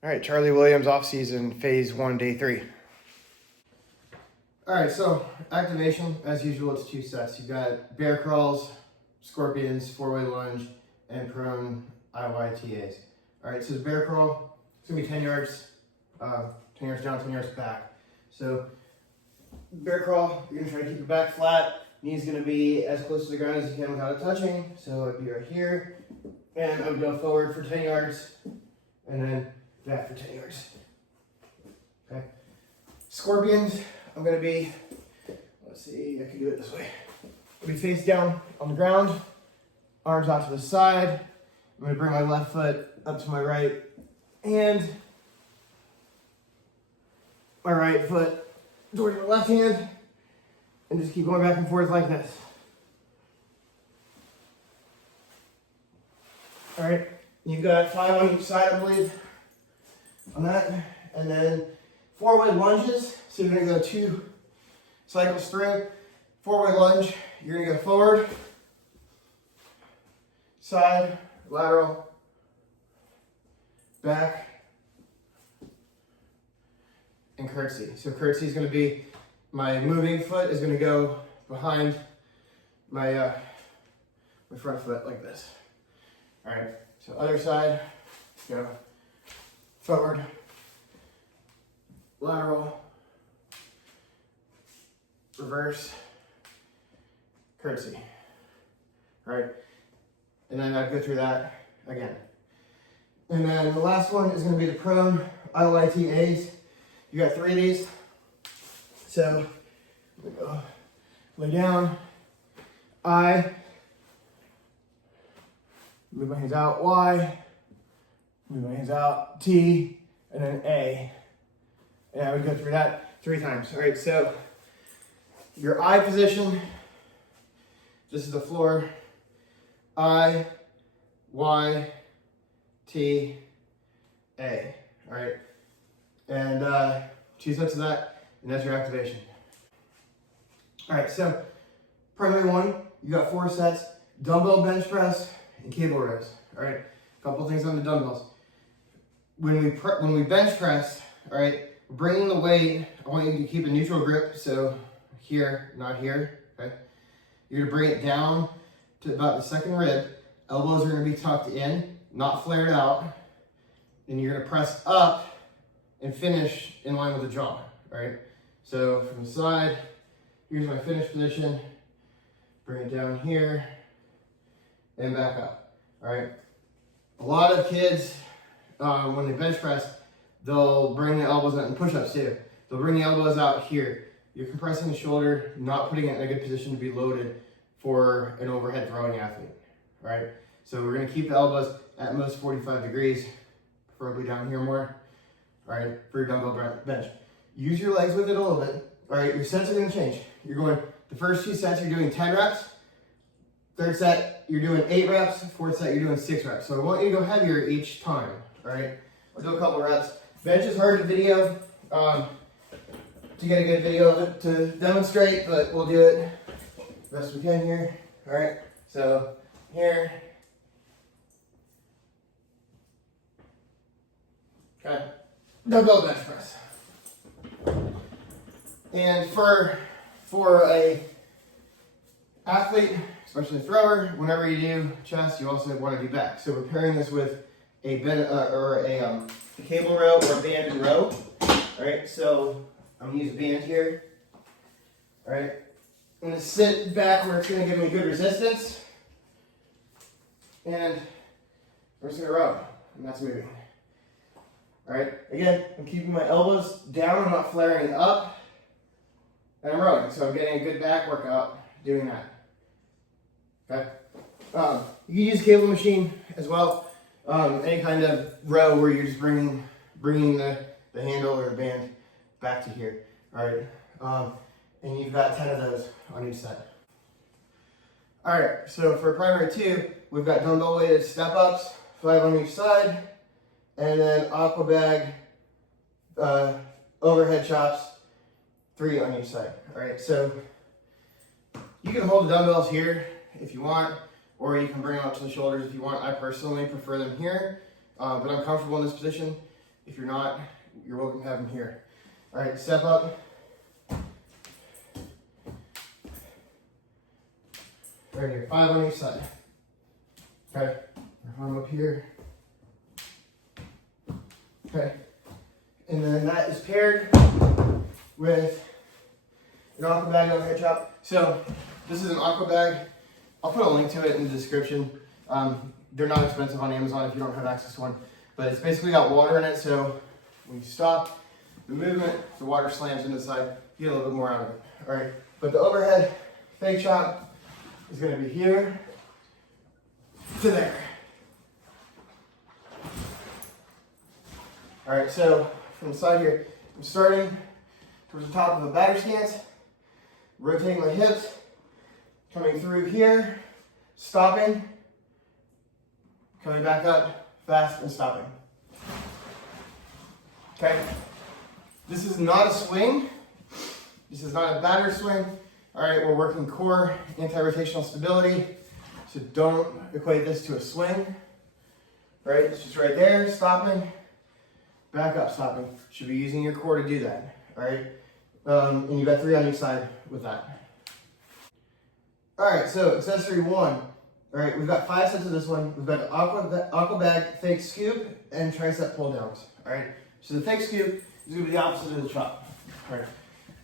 All right, Charlie Williams off-season, phase 1, day 3. All right, so activation, as usual, it's 2 sets. You've got bear crawls, scorpions, 4-way lunge, and prone IYTAs. All right, so the bear crawl, it's gonna be 10 yards, 10 yards down, 10 yards back. So bear crawl, you're gonna try to keep your back flat. Knee's gonna be as close to the ground as you can without it touching. So it'd be right here, and I would go forward for 10 yards, and then back for 10 yards. Okay. Scorpions, I'm gonna be, let's see, I can do it this way. I'll be face down on the ground, arms out to the side. I'm gonna bring my left foot up to my right hand, my right foot towards my left hand, and just keep going back and forth like this. All right, you've got 5 on each side, I believe, on that. And then 4-way lunges. So you're gonna go 2 cycles through. 4-way lunge, you're gonna go forward, side, lateral, back, and curtsy. So curtsy is gonna be, my moving foot is gonna go behind my, my front foot like this. All right, so other side, go forward, lateral, reverse, curtsy. All right, and then I'd go through that again. And then the last one is gonna be the prone IYTAs. You got 3 of these. So, we go lay down, I, move my hands out, Y, move my hands out, T, and then A. And I would go through that 3 times. All right, so your I position, this is the floor, I, Y, T, A. All right, and 2 sets of that, and that's your activation. All right, so primary one, you got 4 sets, dumbbell bench press and cable rows. All right, a couple things on the dumbbells. When we bench press, all right, bringing the weight, I want you to keep a neutral grip, so here, not here, okay? You're gonna bring it down to about the 2nd rib. Elbows are gonna be tucked in, not flared out. And you're gonna press up and finish in line with the jaw, all right? So from the side, here's my finish position. Bring it down here and back up, all right? A lot of kids, when they bench press, they'll bring the elbows out, and push-ups too. They'll bring the elbows out here. You're compressing the shoulder, not putting it in a good position to be loaded for an overhead throwing athlete, all right? So we're gonna keep the elbows at most 45 degrees, preferably down here more, all right, for your dumbbell bench. Use your legs with it a little bit, all right? Your sets are gonna change. You're going, the first 2 sets, you're doing 10 reps. 3rd set, you're doing 8 reps. 4th set, you're doing 6 reps. So I want you to go heavier each time, all right? I'll do a couple reps. Bench is hard to video, to get a good video of it to demonstrate, but we'll do it the best we can here, all right? So here, okay, dumbbell bench press. And for a athlete, especially a thrower, whenever you do chest, you also want to do back. So we're pairing this with a cable row or a banded row. All right, so I'm gonna use a band here. All right, I'm gonna sit back where it's gonna give me good resistance, and we're just gonna row, and that's moving. All right, again, I'm keeping my elbows down, I'm not flaring up, and I'm rowing, so I'm getting a good back workout doing that. Okay, you can use a cable machine as well. Any kind of row where you're just bringing the handle or the band back to here. All right, and you've got 10 of those on each set. All right, so for primary 2, we've got dumbbell weighted step ups, 5 on each side, and then Aqua bag, overhead chops, 3 on each side. All right, so you can hold the dumbbells here if you want, or you can bring them up to the shoulders if you want. I personally prefer them here, but I'm comfortable in this position. If you're not, you're welcome to have them here. All right, step up. Right here, 5 on each side. Okay, arm up here. Okay, and then that is paired with an Aqua bag overhead chop. So this is an Aqua bag. I'll put a link to it in the description. They're not expensive on Amazon if you don't have access to one, but it's basically got water in it, so when you stop the movement, the water slams into the side, you get a little bit more out of it. All right, but the overhead fake chop is going to be here to there. All right, so from the side here, I'm starting towards the top of a batter stance, rotating my hips, coming through here, stopping, coming back up, fast, and stopping. Okay, this is not a swing. This is not a batter swing. All right, we're working core anti-rotational stability, so don't equate this to a swing. All right, it's just right there, stopping, back up, stopping. Should be using your core to do that. All right, and you've got 3 on each side with that. All right, so accessory 1. All right, we've got 5 sets of this one. We've got Aqua bag, fake scoop, and tricep pull downs. All right, so the fake scoop is gonna be the opposite of the chop. All right,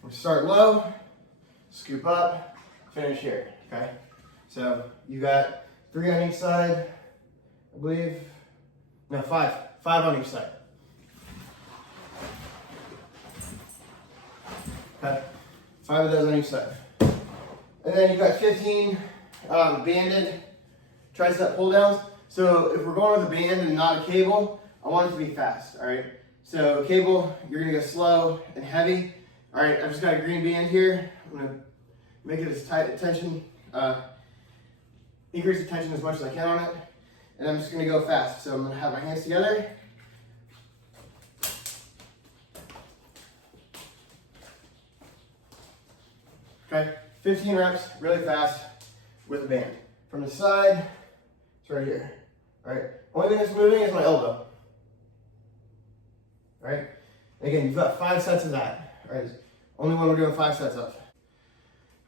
we'll start low, scoop up, finish here, okay? So you got 3 on each side, I believe. No, 5 on each side. Okay, 5 of those on each side. And then you've got 15 banded tricep pull downs. So if we're going with a band and not a cable, I want it to be fast, all right? So cable, you're gonna go slow and heavy. All right, I've just got a green band here. I'm gonna make it as tight tension, increase the tension as much as I can on it. And I'm just gonna go fast. So I'm gonna have my hands together. Okay, 15 reps, really fast with a band. From the side, it's right here. All right, only thing that's moving is my elbow. All right, and again, you've got 5 sets of that. All right, only one we're doing 5 sets of.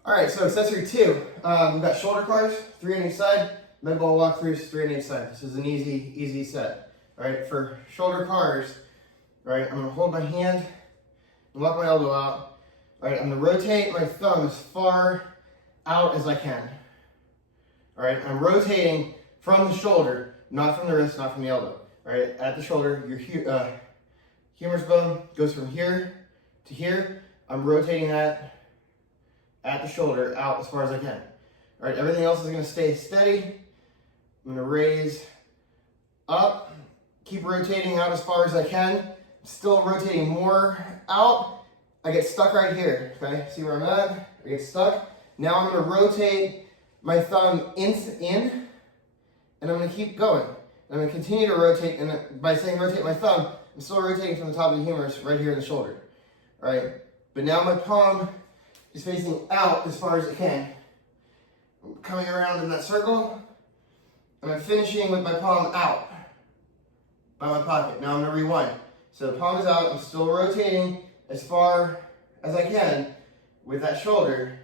All right, so accessory 2, we've got shoulder cars, 3 on each side, med ball walkthroughs, 3 on each side. This is an easy set. All right, for shoulder cars, all right, I'm gonna hold my hand and lock my elbow out. All right, I'm gonna rotate my thumb as far out as I can. All right, I'm rotating from the shoulder, not from the wrist, not from the elbow. All right, at the shoulder, your humerus bone goes from here to here. I'm rotating that at the shoulder out as far as I can. All right, everything else is gonna stay steady. I'm gonna raise up, keep rotating out as far as I can. Still rotating more out. I get stuck right here, okay? See where I'm at? I get stuck. Now I'm gonna rotate my thumb in, and I'm gonna keep going. And I'm gonna continue to rotate, and by saying rotate my thumb, I'm still rotating from the top of the humerus right here in the shoulder, all right? But now my palm is facing out as far as it can. I'm coming around in that circle, and I'm finishing with my palm out by my pocket. Now I'm gonna rewind. So the palm is out, I'm still rotating as far as I can with that shoulder.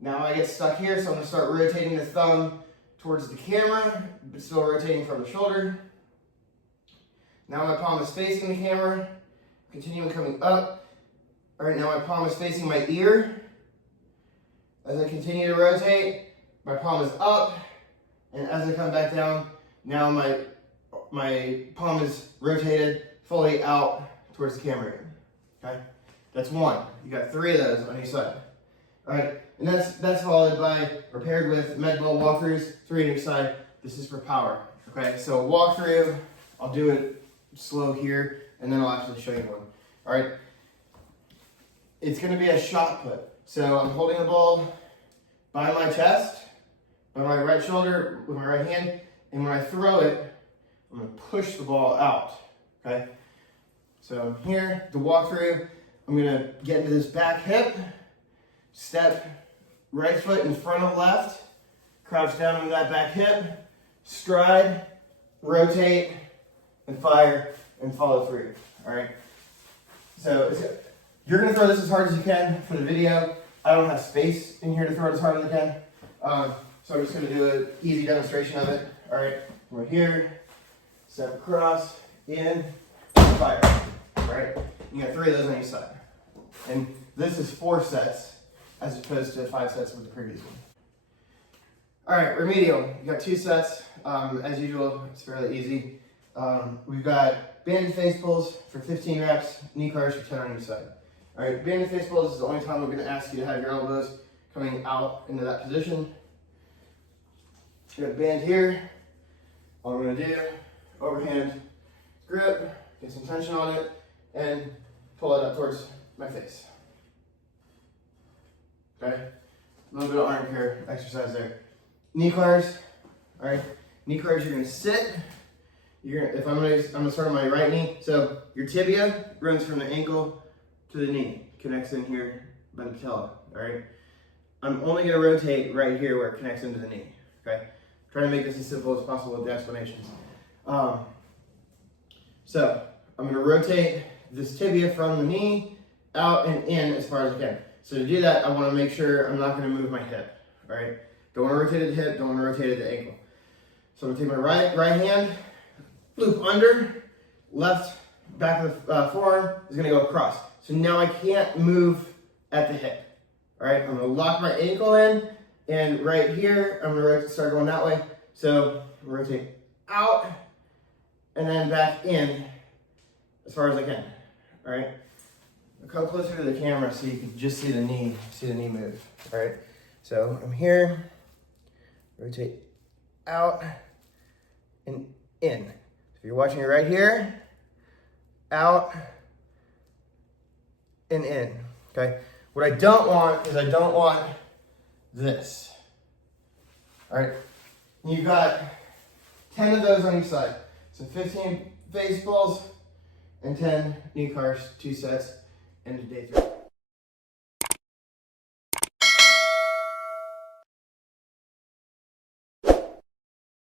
Now I get stuck here, so I'm gonna start rotating the thumb towards the camera, but still rotating from the shoulder. Now my palm is facing the camera, continuing coming up. All right, now my palm is facing my ear. As I continue to rotate, my palm is up, and as I come back down, now my palm is rotated fully out towards the camera again, okay? That's 1. You got 3 of those on each side. All right, and that's followed by, or paired with med ball walkthroughs, 3 on each side. This is for power, okay? So walkthrough, I'll do it slow here, and then I'll actually show you one. All right, it's gonna be a shot put. So I'm holding the ball by my chest, by my right shoulder with my right hand, and when I throw it, I'm gonna push the ball out, okay? So here, the walkthrough, I'm gonna get into this back hip, step right foot in front of left, crouch down into that back hip, stride, rotate, and fire, and follow through, all right? So you're gonna throw this as hard as you can for the video. I don't have space in here to throw it as hard as I can. So I'm just gonna do an easy demonstration of it. All right, we're here, step across, in, fire, all right? You got 3 of those on each side. And this is 4 sets as opposed to 5 sets with the previous one. All right, remedial, you got 2 sets. As usual, it's fairly easy. We've got banded face pulls for 15 reps, knee cars for 10 on each side. All right, banded face pulls is the only time we're gonna ask you to have your elbows coming out into that position. You got a band here. All I'm gonna do, overhand grip, get some tension on it, and pull it up towards my face. Okay, a little bit of arm care exercise there. Knee cars, all right. Knee cars, you're gonna sit. I'm gonna start on my right knee. So your tibia runs from the ankle to the knee, connects in here by the patella, all right. I'm only gonna rotate right here where it connects into the knee, okay. Trying to make this as simple as possible with the explanations. So I'm gonna rotate this tibia from the knee out and in as far as I can. So to do that, I wanna make sure I'm not gonna move my hip, all right? Don't wanna rotate at the hip, don't wanna rotate at the ankle. So I'm gonna take my right hand, loop under, left back of the forearm is gonna go across. So now I can't move at the hip, all right? I'm gonna lock my ankle in, and right here, I'm gonna start going that way. So rotate out, and then back in as far as I can, all right? I'll come closer to the camera so you can just see the knee move, all right? So I'm here, rotate out and in. If you're watching it right here, out and in, okay? What I don't want is I don't want this, all right? You've got 10 of those on each side. So 15 face pulls and 10 knee cars, 2 sets, and day 3.